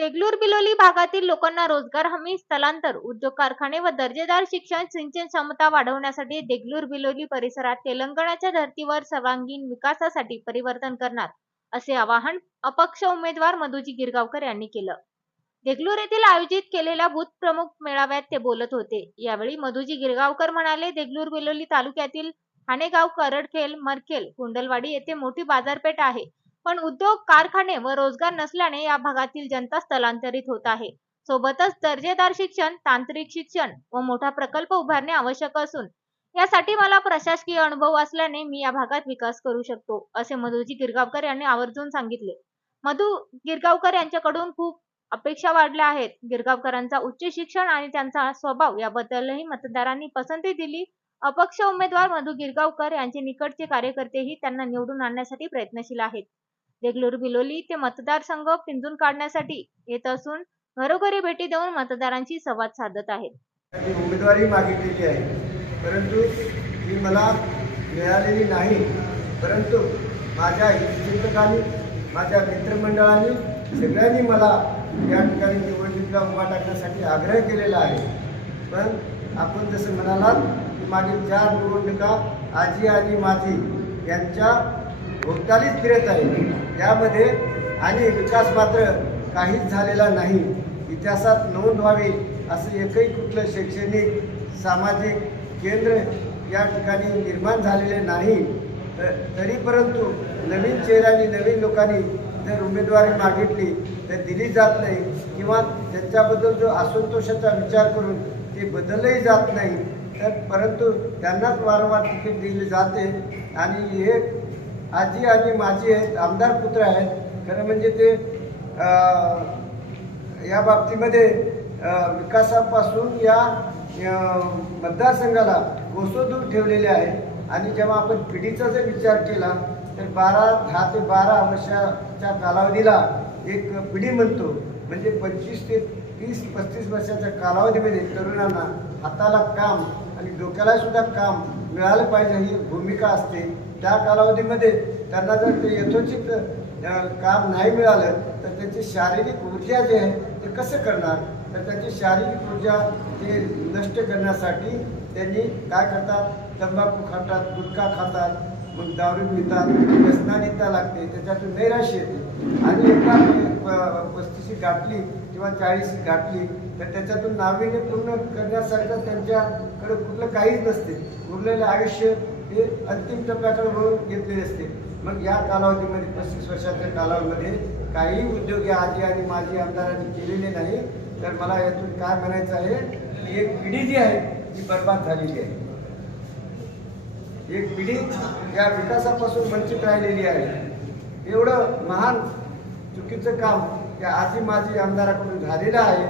देगलूर बिलोली भागातील लोकांना रोजगार हमी स्थलांतर उद्योग कारखाने व दर्जेदार शिक्षण सिंचन क्षमता वाढवण्यासाठी देगलूर बिलोली परिसरात तेलंगणाच्या धर्तीवर सर्वांगीण विकासासाठी परिवर्तन करणार असे आवाहन अपक्ष उमेदवार मधुजी गिरगावकर यांनी केलं. देगलूर येथील आयोजित केलेल्या बूथ प्रमुख मेळाव्यात ते बोलत होते. यावेळी मधुजी गिरगावकर म्हणाले देगलूर बिलोली तालुक्यातील ठाणेगाव करडखेल मरखेल कुंडलवाडी येथे मोठी बाजारपेठ आहे. पण उद्योग कारखाने व रोजगार नसल्याने या भागातील जनता स्थलांतरित होत आहे. सोबतच दर्जेदार शिक्षण तांत्रिक शिक्षण व मोठा प्रकल्प उभारणे आवश्यक असून यासाठी मला प्रशासकीय अनुभव असल्याने मी या भागात विकास करू शकतो असे मधुजी गिरगावकर यांनी आवर्जून सांगितले. मधु गिरगावकर यांच्याकडून खूप अपेक्षा वाढल्या आहेत. गिरगावकरांचा उच्च शिक्षण आणि त्यांचा स्वभाव याबद्दलही मतदारांनी पसंती दिली. अपक्ष उमेदवार मधु गिरगावकर यांचे निकटचे कार्यकर्तेही त्यांना निवडून आणण्यासाठी प्रयत्नशील आहेत. देगलूर बिलोली ते मतदारसंघ पिंजून काढण्यासाठी येत असून घरोघरी भेटी देऊन मतदारांशी संवाद साधत आहेत. मी उमेदवारी मागितलेली आहे. परंतु ती मला मिळालेली नाही. परंतु माझ्या शिक्षकांनी माझ्या मित्रमंडळांनी सगळ्यांनी मला या ठिकाणी निवडणुकीला उभा टाकण्यासाठी आग्रह केलेला आहे. पण आपण जसं म्हणालात की मागील चार निवडणुका आजी आणि माझी यांच्या भोवतालीच फिरत आहे त्यामध्ये आणि विकास मात्र काहीच झालेला नाही. इतिहासात नोंद व्हावी असं एकही कुठलं शैक्षणिक सामाजिक केंद्र या ठिकाणी निर्माण झालेले नाही. तरी परंतु नवीन चेहऱ्यांनी नवीन लोकांनी जर उमेदवारी मागितली तर दिली जात नाही किंवा त्यांच्याबद्दल जो असंतोषाचा विचार करून ते बदललंही जात नाही. तर परंतु त्यांनाच वारंवार तिकीट दिले जाते आणि हे आजी आणि माझी आहेत आमदार पुत्र आहेत. खरं म्हणजे ते या बाबतीमध्ये विकासापासून या मतदारसंघाला गोसोदूर ठेवलेले आहे. आणि जेव्हा आपण पिढीचा जर विचार केला तर बारा दहा ते बारा वर्षाच्या कालावधीला एक पिढी म्हणतो. म्हणजे पंचवीस ते तीस पस्तीस वर्षाच्या कालावधीमध्ये तरुणांना हाताला काम आणि डोक्याला सुद्धा काम मिळालं पाहिजे ही भूमिका असते. त्या कालावधीमध्ये त्यांना जर ते यथोचित काम नाही मिळालं तर त्याची शारीरिक ऊर्जा जे आहे ते कसं करणार? तर त्याची शारीरिक ऊर्जा ते नष्ट करण्यासाठी त्यांनी काय करतात? तंबाखू खातात गुटखा खातात मग दारू पितात व्यसनानिता लागते त्याच्यातून नैराश्य येते. आणि एकदा पस्तीशी गाठली किंवा चाळीशी गाठली तर त्याच्यातून नाविन्य पूर्ण करण्यासारखं त्यांच्याकडे कुठलं काहीच नसते. उरलेलं आयुष्य हे अंतिम टप्प्याकडे वळून घेतलेले असते. मग या कालावधीमध्ये पस्तीस वर्षाच्या कालावधीमध्ये काही उद्योग या आजी आणि माजी आमदारांनी केलेले नाही. तर मला यातून काय म्हणायचं आहे की एक पिढी जी आहे ती बर्बाद झालेली आहे. एक पिढी या विकासापासून वंचित राहिलेली आहे. एवढं महान चुकीचं काम त्या आजी माजी आमदाराकडून झालेलं आहे.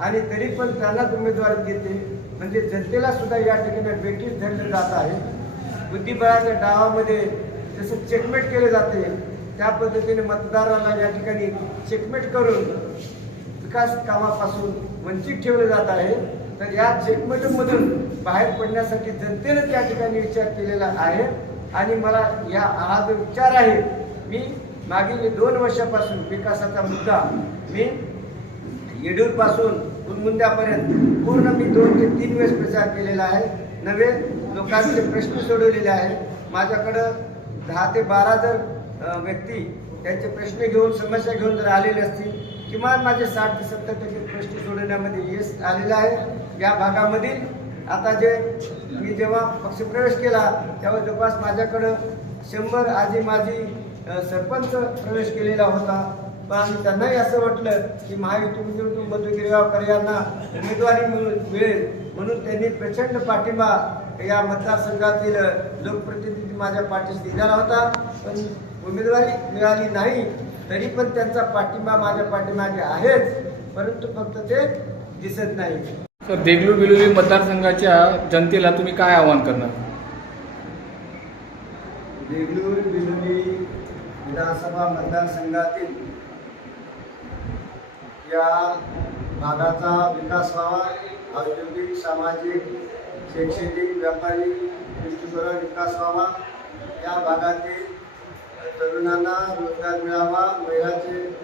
आणि तरी पण त्यांनाच उमेदवारी देते. म्हणजे जनतेला सुद्धा या ठिकाणी वेटीस धरले जात आहे. बुद्धिबळाच्या डावामध्ये जसं चेकमेट केले जाते त्या पद्धतीने मतदाराला या ठिकाणी चेकमेट करून विकास कामापासून वंचित ठेवलं जात आहे. तर या चेकमेटमधून बाहेर पडण्यासाठी जनतेनं त्या ठिकाणी विचार केलेला आहे. आणि मला या हा जो विचार आहे. मी मागील दोन वर्षापासून विकासाचा मुद्दा मी येडूरपासून मुंद्यापर्यंत पूर्ण मी दोन ते तीन वेळेस प्रचार केलेला आहे. नवे लोकांचे प्रश्न सोडवलेले आहेत. माझ्याकडं दहा ते बारा जर व्यक्ती त्यांचे प्रश्न घेऊन समस्या घेऊन जर आलेले असतील किमान माझे साठ ते सत्तर टक्के प्रश्न सोडवण्यामध्ये यश आलेलं आहे. या भागामधील आता जे मी जेव्हा पक्षप्रवेश केला तेव्हा जवळपास माझ्याकडं शंभर आजी माझी सरपंच प्रवेश केलेला होता. पण त्यांनाही असं वाटलं की महायुतीमधून मधु गिरगावकर यांना उमेदवारी मिळून मिळेल. म्हणून त्यांनी प्रचंड पाठिंबा या मतदारसंघातील लोकप्रतिनिधी माझ्या पाठीस दिलेला होता. पण उमेदवारी मिळाली नाही तरी पण त्यांचा पाठिंबा माझ्या पाठीमागे आहेच परंतु फक्त ते दिसत नाही. सर देगलूर बिलोली मतदारसंघाच्या जनतेला तुम्ही काय आवाहन करणार? देगलूर बिलोली विधानसभा मतदारसंघातील या भागाचा विकास व्हावा औद्योगिक सामाजिक शैक्षणिक व्यापारी दृष्टिकोन विकास व्हावा. या भागातील तरुणांना रोजगार मिळावा. महिलाचे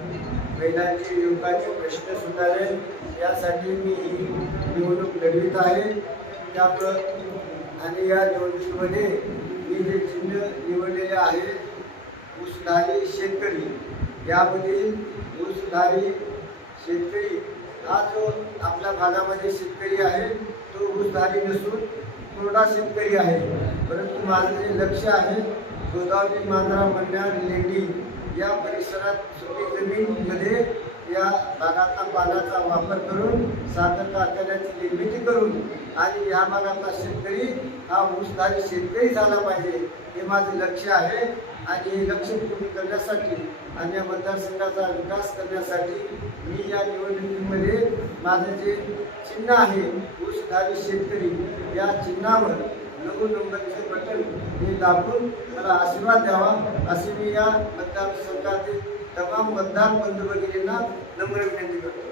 महिलांचे युवकांचे प्रश्न सुटावेल यासाठी मी ही निवडणूक लढवित आहे. त्यामुळं आणि या निवडणुकीमध्ये मी जे चिन्ह निवडलेले आहे. ऊसधारी शेतकरी. यामध्ये ऊसधारी शेतकरी हा जो आपल्या भागामध्ये शेतकरी आहे तो ऊसधारी नसून कोरडा शेतकरी आहे. परंतु माझं जे लक्ष आहे गोदावरी मांजरा मंडळ लेंडी या परिसरात सुपीक जमीनमध्ये या भागातला पाण्याचा वापर करून साखर कारखान्याची निर्मिती करून आणि या भागातला शेतकरी हा ऊसधारी शेतकरी झाला पाहिजे हे माझं लक्ष आहे. आणि हे लक्ष पूर्ण करण्यासाठी आणि या मतदारसंघाचा विकास करण्यासाठी मी या निवडणुकीमध्ये माझं जे चिन्ह आहे ऊसधारी शेतकरी या चिन्हावर नऊ नंबरचे बटन हे दाबून मला आशीर्वाद द्यावा असे मी या मतदारसंघातील तमाम मतदार बंधू भगिनींना नम्र विनंती करतो.